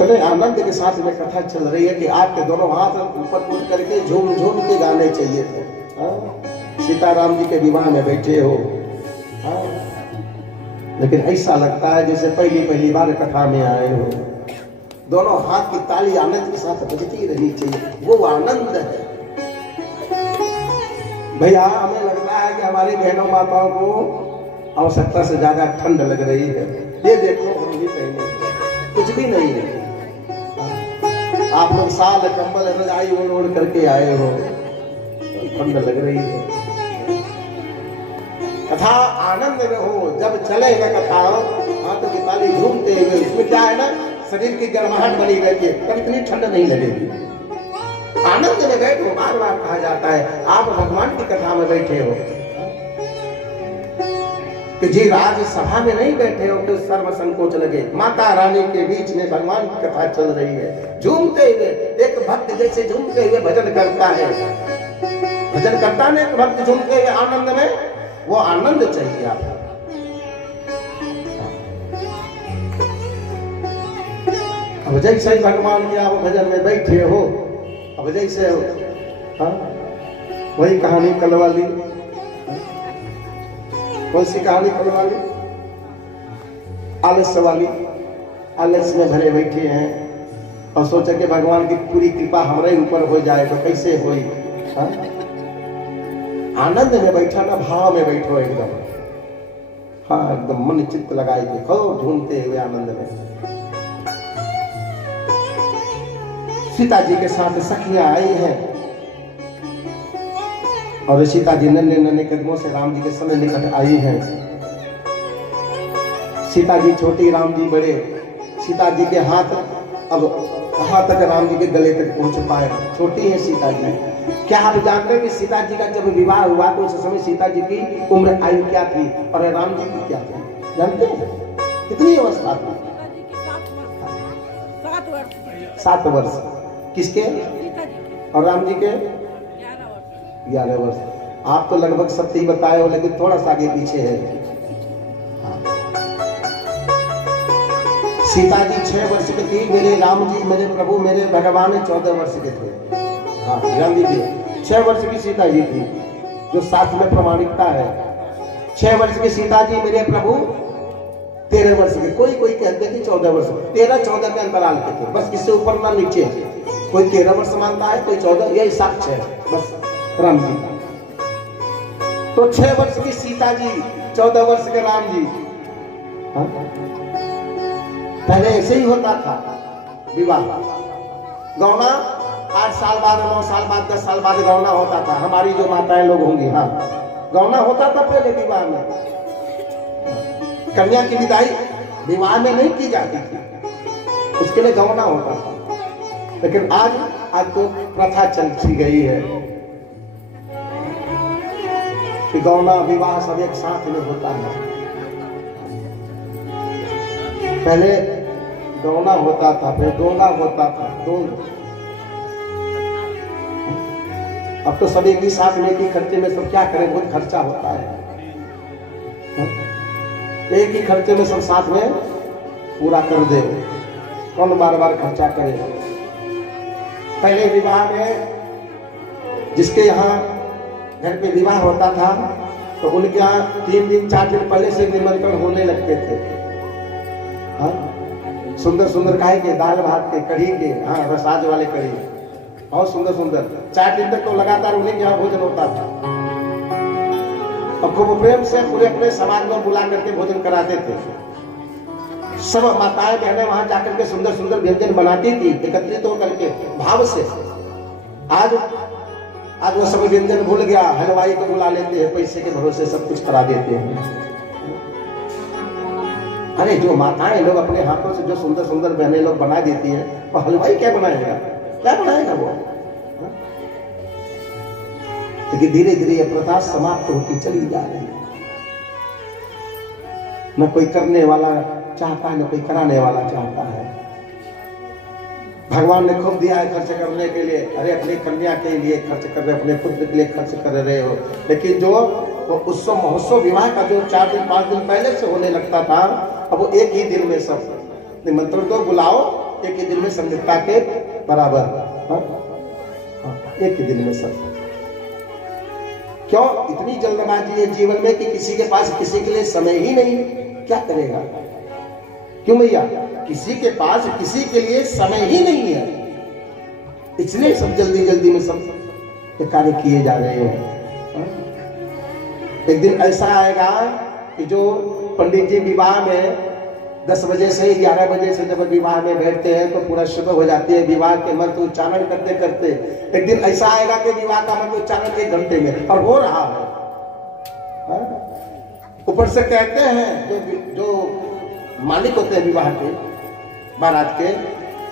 बड़े आनंद के साथ में कथा चल रही है कि आपके दोनों हाथ ऊपर उठ करके झूम झूम के गाने चाहिए थे। सीताराम जी के विवाह में बैठे हो, लेकिन ऐसा लगता है जैसे पहली बार कथा में आए हो। दोनों हाथ की ताली आनंद के साथ बजती रहनी चाहिए, वो आनंद है। भैया हमें लगता है कि हमारी बहनों माताओं को आवश्यकता से ज्यादा ठंड लग रही है। ये देखो हम भी पहने कुछ भी नहीं है, आप लोग साल कंबल रजाई ओढ़ ओढ़ करके आए हो, ठंड लग रही है। कथा आनंद में हो, जब चलेगा कथा हाथ की ताली झूमते हुए, उसमें क्या है ना, शरीर की गर्माहट बनी रहती है, तब इतनी ठंड नहीं लगेगी। आनंद में बैठो, बार बार कहा जाता है। आप भगवान की कथा में बैठे हो कि जी राज सभा में नहीं बैठे हो कि सर्व संकोच लगे, माता रानी के बीच में भगवान की कथा चल रही है। झूमते हुए एक भक्त जैसे झूमते हुए भजन करता है, भजन करता है एक भक्त झूमते हुए आनंद में, वो आनंद चाहिए आपको। अब जैसे भगवान के आप भजन में बैठे हो, अब जैसे हो, हाँ वही कहानी कल वाली, कौन सी कहानी कल वाली, आलस्य वाली। आलस्य में भरे बैठे हैं और सोचा कि भगवान की पूरी कृपा हमारे ऊपर हो जाए तो कैसे होई। आनंद में बैठा ना, भाव में बैठो एकदम, हाँ एकदम मन चित्त लगाए के खो ढूंढते हुए आनंद में। सीता जी के साथ सखियां आई हैं और सीता जी नन्हे नन्हे कदमों से राम जी के समय निकट आई हैं। सीता जी छोटी, राम जी बड़े। सीता जी के हाथ अब कहाँ तक राम जी के गले तक पहुंच पाए। छोटी है सीता जी। क्या आप जानते हैं कि सीता जी का जब विवाह हुआ तो उस समय सीता जी की उम्र आयु क्या थी और राम जी की क्या थी? जानते हैं कितनी अवस्था थी? 7 वर्ष। किसके? और राम जी के 11 वर्ष। आप तो लगभग सब ही बताए हो, लेकिन थोड़ा सा आगे पीछे है। सीता जी 6 वर्ष की थी, मेरे राम जी, मेरे प्रभु, मेरे भगवान 14 वर्ष के थे। हाँ, ध्यान दीजिए, 6 वर्ष की सीता जी थी, जो शास्त्र में प्रमाणिकता है। 6 वर्ष की सीता जी, मेरे प्रभु 13 वर्ष के। कोई कहते हैं कि 14 वर्ष, 13-14 के अंतराल के थे, बस इससे ऊपर ना नीचे। कोई 13 वर्ष मानता है, कोई 14, यही साक्ष्य है बस राम जी का। तो 6 वर्ष की सीता जी, 14 वर्ष के राम जी। हाँ? पहले ऐसे ही होता था विवाह। गौना 8 साल बाद, 9 साल बाद, 10 साल बाद गौना होता था। हमारी जो माताएं लोग होंगी, हाँ, गौना होता था पहले विवाह में। कन्या की विदाई विवाह में नहीं की जाती थी, उसके लिए गौना होता था। लेकिन आज तो प्रथा चल सी गई है कि गौना विवाह सब एक साथ में होता है। पहले गौना होता था, फिर डोंगा होता था, अब तो सब एक ही साथ में, एक ही खर्चे में सब क्या करें, बहुत खर्चा होता है। एक ही खर्चे में सब साथ में पूरा कर दे, कौन बार बार खर्चा करे। पहले विवाह में जिसके यहाँ घर पे विवाह होता था तो उनके यहाँ 3 दिन 4 दिन पहले से निमंत्रण होने लगते थे। हाँ, सुंदर सुंदर खाए के, दाल भात के, कढ़ी के, हाँ, रसाज वाले कढ़ी, बहुत सुंदर सुंदर। 4 दिन तक तो लगातार उन्हीं के यहाँ भोजन होता था और खूब प्रेम से पूरे अपने समाज में बुला करके भोजन कराते थे। सब माताएं बहनें वहां जाकर के सुंदर सुंदर व्यंजन बनाती थी, एकत्रित होकर के भाव से। आज वो सब व्यंजन भूल गया, हलवाई को बुला लेते हैं, पैसे के भरोसे सब कुछ करा देते हैं। अरे जो माताएं लोग अपने हाथों से जो सुंदर सुंदर बहनें लोग बना देती है, वो हलवाई क्या बनाएगा, क्या बनाएगा वो? लेकिन धीरे धीरे ये प्रथा समाप्त होती चली जा रही है। न कोई करने वाला चाहता है, न कोई कराने वाला चाहता है। भगवान ने खूब दिया है खर्च करने के लिए। अरे अपनी कन्या के लिए खर्च कर रहे, अपने पुत्र के लिए खर्च कर रहे हो, लेकिन जो उत्सव महोत्सव विवाह का जो 4 दिन 5 दिन पहले से होने लगता था, अब वो एक ही दिन में सब निमंत्रण तो बुलाओ, एक ही दिन में सब निपटा के बराबर। एक ही दिन में सब। क्यों इतनी जल्दबाजी है जीवन में कि किसी के पास किसी के लिए समय ही नहीं, क्या करेगा? क्यों भैया? किसी के पास किसी के लिए समय ही नहीं है, इसलिए सब जल्दी जल्दी में सब कार्य किए जा रहे हैं। एक दिन ऐसा आएगा कि जो पंडित जी विवाह में 10 बजे से 11 बजे से जब विवाह में बैठते हैं तो पूरा सुबह हो जाती है विवाह के मंत्र उच्चारण करते करते। एक दिन ऐसा आएगा कि विवाह का मंत्र उच्चारण 1 घंटे में, और हो रहा है। ऊपर से कहते हैं जो मालिक होते हैं विवाह के, बारात के,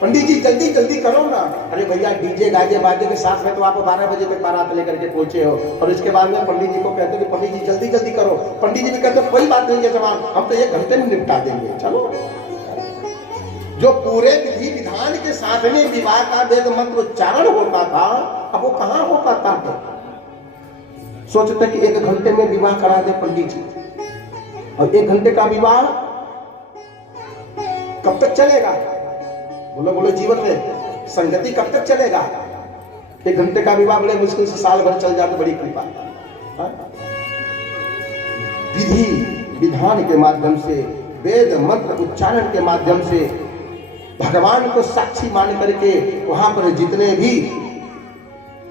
पंडित जी जल्दी जल्दी करो ना। अरे भैया डीजे गाजे बाजे के साथ में तो आप 12 बजे तक बारात लेकर के पहुंचे हो, और इसके बाद में पंडित जी को कहते हैं कि पंडित जी जल्दी जल्दी करो। पंडित जी भी कहते कोई बात नहीं है जवान, हम तो 1 घंटे में निपटा देंगे, चलो। जो पूरे विधि विधान के साथ में विवाह का वेद मंत्र उच्चारण होता था, अब वो कहाँ हो पाता है? सोचते कि 1 घंटे में विवाह करा दे पंडित जी, और 1 घंटे का विवाह कब तक चलेगा? बोलो बोलो, जीवन में संगति कब तक चलेगा? 1 घंटे का विवाह बड़े मुश्किल से साल भर चल जाए, बड़ी कृपा। विधि विधान के माध्यम से, वेद मंत्र उच्चारण के माध्यम से भगवान को साक्षी मान करके वहां पर जितने भी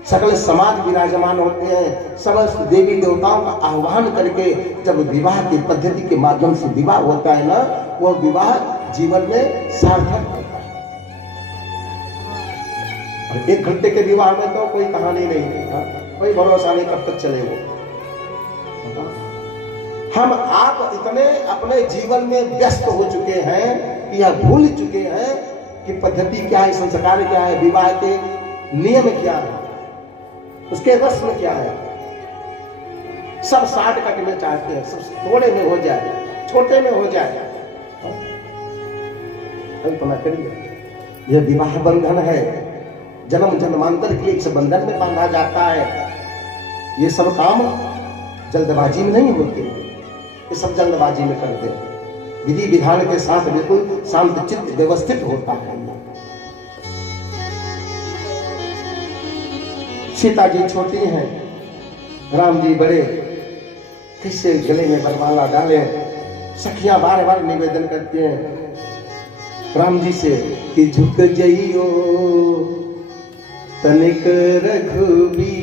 सकल समाज विराजमान होते हैं, समस्त देवी देवताओं का आह्वान करके जब विवाह की पद्धति के माध्यम से विवाह होता है ना, वो विवाह जीवन में सार्थक होता है। 1 घंटे के विवाह में तो कोई कहानी नहीं है, कोई भरोसा नहीं कब तक चले वो। हम आप इतने अपने जीवन में व्यस्त हो चुके हैं, या भूल चुके हैं कि पद्धति क्या है, संस्कार क्या है, विवाह के नियम क्या है, उसके रस्म क्या है। सब शॉर्टकट में चाहते हैं, सब थोड़े में हो जाए, छोटे में हो जाए। कल्पना करिए, यह विवाह बंधन है, जन्म जन्मांतर के इस बंधन में बांधा जाता है। ये सब काम जल्दबाजी में नहीं होते, ये सब जल्दबाजी में करते हैं, विधि विधान के साथ बिल्कुल शांत चित्त व्यवस्थित होता है। सीता जी छोटी हैं, राम जी बड़े, किससे गले में बरमाला डाले। सखियां बार बार निवेदन करते हैं राम जी से कि झुक जइयो तनिक रघुबीर